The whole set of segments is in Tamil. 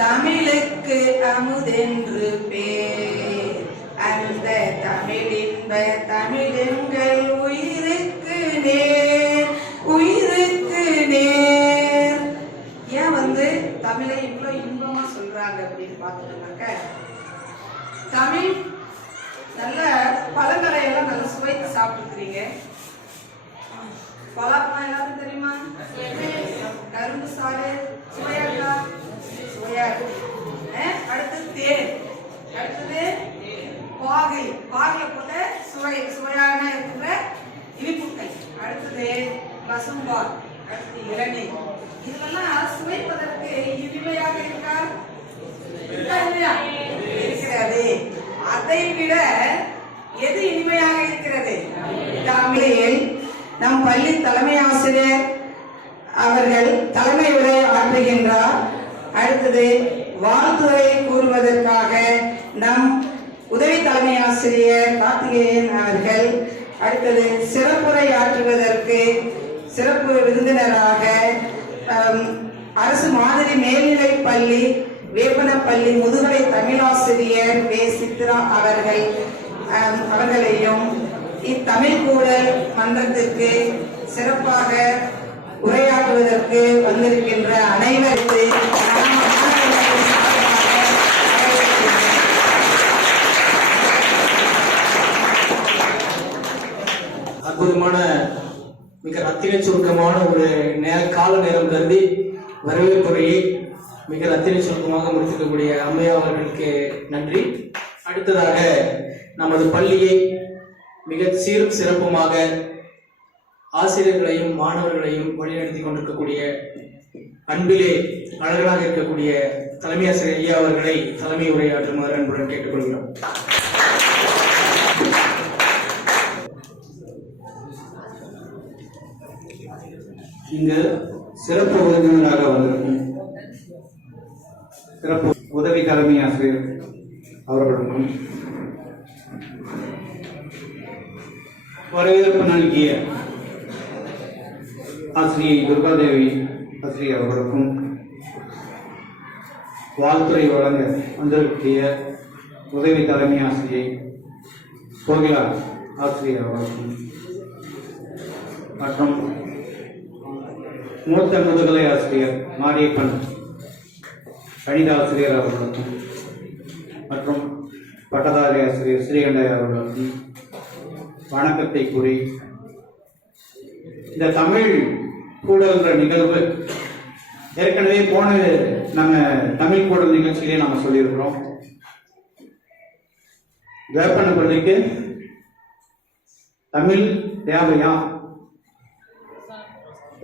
தமிழுக்கு அமுதென்று பேர். அந்த தமிழின்ப தமிழெங்கள் உயிருக்கு நேர், உயிருக்கு நேர். ஏன் தமிழை இவ்வளவு இன்பமா சொல்றாங்க அப்படின்னு பார்த்தோம்னாக்க, தமிழ் நல்ல பழங்களை எல்லாம் நல்லா சுவைத்து சாப்பிட்டுருக்கிறீங்க. பலாப்பழம் எல்லாரும் தெரியுமா? கரும்பு சாறு சுவையாக்கா, சுவையா இருக்கு. அடுத்து தேன், அடுத்தது பாகு, பாகுல போட்ட சுவையான இருக்கிற இனிப்புகள். அடுத்தது பசும்பால், அடுத்து இளநீர். இதெல்லாம் சுவைப்பதற்கு இனிமையாக இருக்கா? இருக்கிறது. அதை விட எது இனிமையாக இருக்கிறது? தமிழில் நம் பள்ளி தலைமை ஆசிரியர் அவர்கள் தலைமை உரை ஆற்றுகின்றார். அடுத்தது வாழ்த்துறை கூறுவதற்காக நம் உதவி தலைமை ஆசிரியர் கார்த்திகேயன் அவர்கள், அடுத்தது சிறப்புரை ஆற்றுவதற்கு சிறப்பு விருந்தினராக அரசு மாதிரி மேல்நிலை பள்ளி வேப்பனப்பள்ளி முதுகலை தமிழாசிரியர் வே சித்ரா அவர்களையும் இத்தமிழ் கூடல் மன்றத்திற்கு சிறப்பாக உரையாற்றுவதற்கு வந்திருக்கின்ற அனைவருக்கு அற்புதமான மிக ரத்தின சுருக்கமான ஒரு கால நேரம் கருதி வரவேற்புரையை மிக ரத்தின சுருக்கமாக முடித்திருக்கக்கூடிய அம்மையா அவர்களுக்கு நன்றி. அடுத்ததாக நமது பள்ளியை மிக சீரும் சிறப்புமாக ஆசிரியர்களையும் மாணவர்களையும் வழிநடத்தி கொண்டிருக்கக்கூடிய அன்பிலே அழகாக இருக்கக்கூடிய தலைமை ஆசிரியர் ஐயா அவர்களை தலைமை உரையாற்றுமாறு அன்புடன் கேட்டுக்கொள்கிறோம். இங்கு சிறப்பு விருந்தினராக வந்திருக்கும் சிறப்பு உதவி தலைமை ஆசிரியர் அவர்களுக்கும் வரவேற்பு நல்கிய ஆசிரியை துர்காதேவி ஆசிரியர் அவர்களுக்கும் வாழ்த்துறை வழங்க வந்திருக்கிய உதவி தலைமை ஆசிரியை கோகிலா ஆசிரியர் அவர்களுக்கும் மற்றும் மூத்த முதுகலை ஆசிரியர் மாரியப்பன் கணித ஆசிரியர் அவர்களுக்கும் மற்றும் பட்டதாரி ஆசிரியர் ஸ்ரீகண்டையா அவர்களுக்கும் வணக்கத்தை கூறி, இந்த தமிழ் கூடல்ன்ற நிகழ்வு ஏற்கனவே நம்ம தமிழ் கூடல் நிகழ்ச்சியிலே நாம சொல்லியிருக்கிறோம். வேப்பனப்பள்ளிக்கு தமிழ் தேவையா?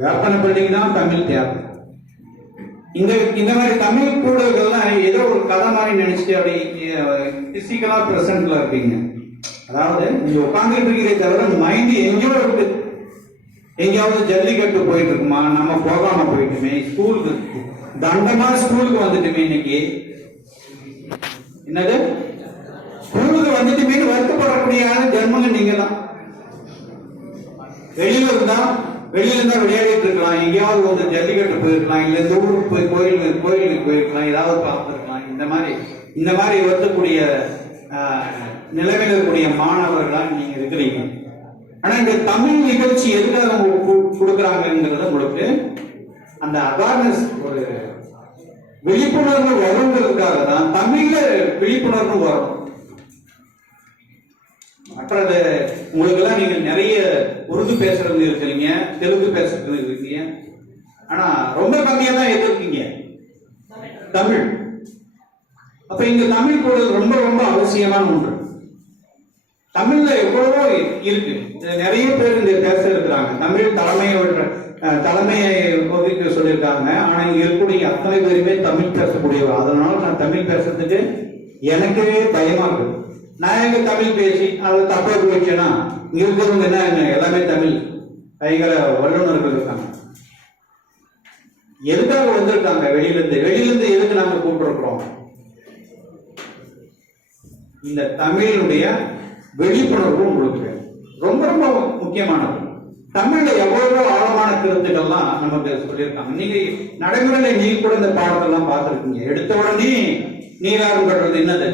வேப்பனப்பள்ளிக்கு தான் தமிழ் தேவை. இந்த மாதிரி தமிழ் கூடல்கள்லாம் ஏதோ ஒரு கதை மாதிரி நினைச்சிட்டு அப்படி பிசிக்கலா பிரசன்ட்ல இருப்பீங்க. அதாவது நீங்க உட்கார்ந்துட்டு இருக்கிறதே தவிர மைண்ட் எங்கேயோ இருக்கு. எங்கேயாவது ஜல்லிக்கட்டு போயிட்டு இருக்குமா, நம்ம போகாம போயிட்டுமே, ஸ்கூலுக்கு தண்டமா ஸ்கூலுக்கு வந்துட்டுமே, இன்னைக்கு என்னது ஸ்கூலுக்கு வந்துட்டுமே வருத்தப்படக்கூடிய ஜென்மங்கள் நீங்க தான். வெளியில இருந்தா விளையாடிட்டு இருக்கலாம், எங்கேயாவது வந்து ஜல்லிக்கட்டு போயிருக்கலாம், இல்ல இந்த ஊருக்கு போய் கோயிலுக்கு போயிருக்கலாம், ஏதாவது பார்த்துருக்கலாம். இந்த மாதிரி வருத்தக்கூடிய நிலைமையில் இருக்கக்கூடிய மாணவர்களா நீங்க இருக்கிறீங்க. ஆனா இந்த தமிழ் நிகழ்ச்சி எதுக்காக கொடுக்குறாங்கிறத உங்களுக்கு அந்த அவேர்னஸ், ஒரு விழிப்புணர்வு வருங்கிறதுக்காக தான் தமிழ்ல விழிப்புணர்வு வரும். மற்றது உங்களுக்கு எல்லாம் நீங்கள் நிறைய உருது பேசுறது இருக்கிறீங்க, தெலுங்கு பேசுறது இருக்கீங்க, ஆனா ரொம்ப கம்மியா தான் எதிர்க்கீங்க தமிழ். அப்ப இங்க தமிழ் கூட ரொம்ப ரொம்ப அவசியமான ஒன்று. தமிழ்ல எவ்வளவோ இருக்கு, நிறைய பேர் இந்த பேச இருக்கிறாங்க. தமிழ் தலைமையை ஒதுக்க சொல்லியிருக்காங்க. ஆனா இங்க இருக்கக்கூடிய அத்தனை பேருமே தமிழ் பேசக்கூடியவர். அதனால நான் தமிழ் பேசுறதுக்கு எனக்கே பயமா இருக்கு. நான் எங்க தமிழ் பேசி அதை தப்பா போயிடுச்சேன்னா இங்க இருக்கிறவங்க என்ன எல்லாமே தமிழ் பயங்கர வல்லுநர்கள் இருக்காங்க. எதுக்காக வந்திருக்காங்க? வெளியிலிருந்து எதுக்கு நாங்க கூப்பிட்டுருக்கிறோம்? இந்த தமிழுடைய விழிப்புணர்வு உங்களுக்கு ரொம்ப ரொம்ப முக்கியமானது. தமிழ்ல எவ்வளவோ ஆழமான கருத்துக்கள்லாம் நமக்கு சொல்லியிருக்காங்க. நீங்க நடைமுறையில நீங்க கூட இந்த பாடத்தெல்லாம் பார்த்துருக்கீங்க. எடுத்த உடனே நீராறும் கட்டுறது என்னது,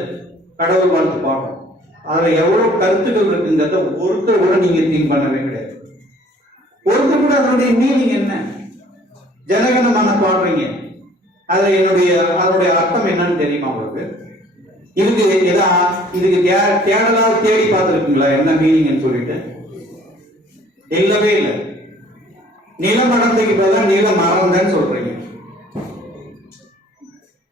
கடவுள் வாழ்த்து பாடம். அதுல எவ்வளவு கருத்துக்கள் இருக்குங்கிறத ஒருத்தர் கூட நீங்க திங்க் பண்ணவே கிடையாது. ஒருத்தர் கூட அதனுடைய மீனிங் என்ன, ஜனகணமான பாடுறீங்க, அதுல அதனுடைய அர்த்தம் என்னன்னு தெரியுமா உங்களுக்கு? இதுக்கு தேடலா தேடி பார்த்துருக்கீங்களா என்ன மீனிங் சொல்லிட்டு? இல்லவே இல்லை. நிலமடந்தைக்கு பதிலாக நீல மறந்தன்னு சொல்றீங்க.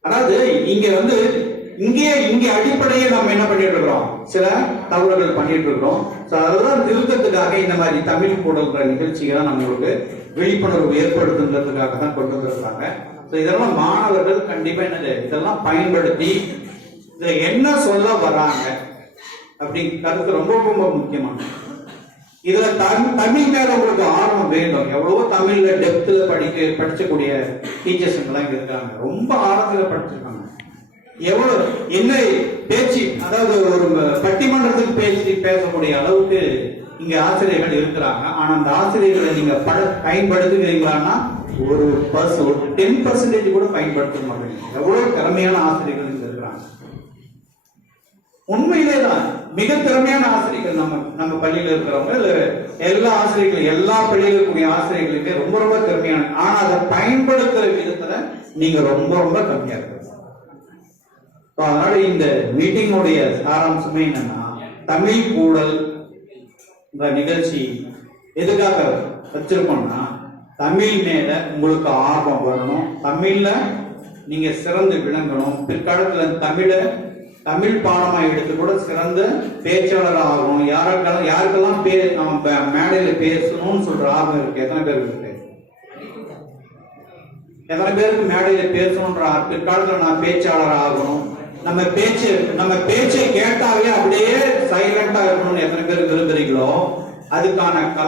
அதாவது இங்கே அடிப்படையே நம்ம என்ன பண்ணிட்டு இருக்கிறோம், சில தவறுகள் பண்ணிட்டு இருக்கிறோம். அதெல்லாம் திருத்தத்துக்காக இந்த மாதிரி தமிழ் கூடல்ற நிகழ்ச்சிகளை நம்மளுக்கு விழிப்புணர்வு ஏற்படுத்துறதுக்காக தான் கொண்டு வந்திருக்காங்க. இதெல்லாம் மாணவர்கள் கண்டிப்பா என்னது இதெல்லாம் பயன்படுத்தி இதுல என்ன சொல்ல வராங்க அப்படிங்கிற கருத்து ரொம்ப ரொம்ப முக்கியமான. இதுல தமிழ் மேல உங்களுக்கு ஆர்வம் வேண்டும். எவ்வளவோ தமிழ்ல டெப்த்ல படிச்சக்கூடிய டீச்சர்ஸ் எல்லாம் இங்க இருக்காங்க, ரொம்ப ஆழத்துல படிச்சிருக்காங்க. எவ்வளவு என்ன பேச்சு, அதாவது ஒரு பட்டிமன்றத்துக்கு பேசக்கூடிய அளவுக்கு இங்க ஆசிரியர்கள் இருக்கிறாங்க. ஆனா அந்த ஆசிரியர்களை நீங்க பயன்படுத்துகிறீங்களான்னா ஒரு 10% கூட பயன்படுத்த மாட்டீங்க. எவ்வளவு திறமையான ஆசிரியர்கள் இங்க இருக்கிறாங்க. உண்மையிலே தான் மிக திறமையான ஆசிரியர்கள் நம்ம பள்ளியில இருக்கிறவங்க, எல்லா ஆசிரியர்களும் எல்லா பள்ளியில இருக்கக்கூடிய ஆசிரியர்களுமே ரொம்ப ரொம்ப திறமையான. ஆனா அதை பயன்படுத்துற விதத்துல நீங்க ரொம்ப ரொம்ப கம்மியா இருக்கு. அதனால இந்த மீட்டிங்குடைய சாராம்சமே என்னன்னா, தமிழ் கூடல் இந்த நிகழ்ச்சி எதுக்காக வச்சிருக்கோம்னா, தமிழ் மேல உங்களுக்கு ஆர்வம் வரணும், தமிழ்ல நீங்க சிறந்து விளங்கணும், பிற்காலத்துல தமிழ் பாடமா எடுத்து கூட சிறந்த பேச்சாளர் ஆகணும். யாருக்கெல்லாம் நம்ம மேடையில பேசணும்னு சொல்ற ஆர்வம் இருக்கு? எத்தனை பேருக்கு இருக்கு? எத்தனை பேருக்கு மேடையில பேசணும்ன்ற பிற்காலத்துல நான் பேச்சாளர் ஆகணும், நம்ம பேச்சை கேட்டாவே அப்படியே சைலண்டா இருக்கணும்னு எத்தனை பேர் விரும்புறீங்களோ அதுக்கான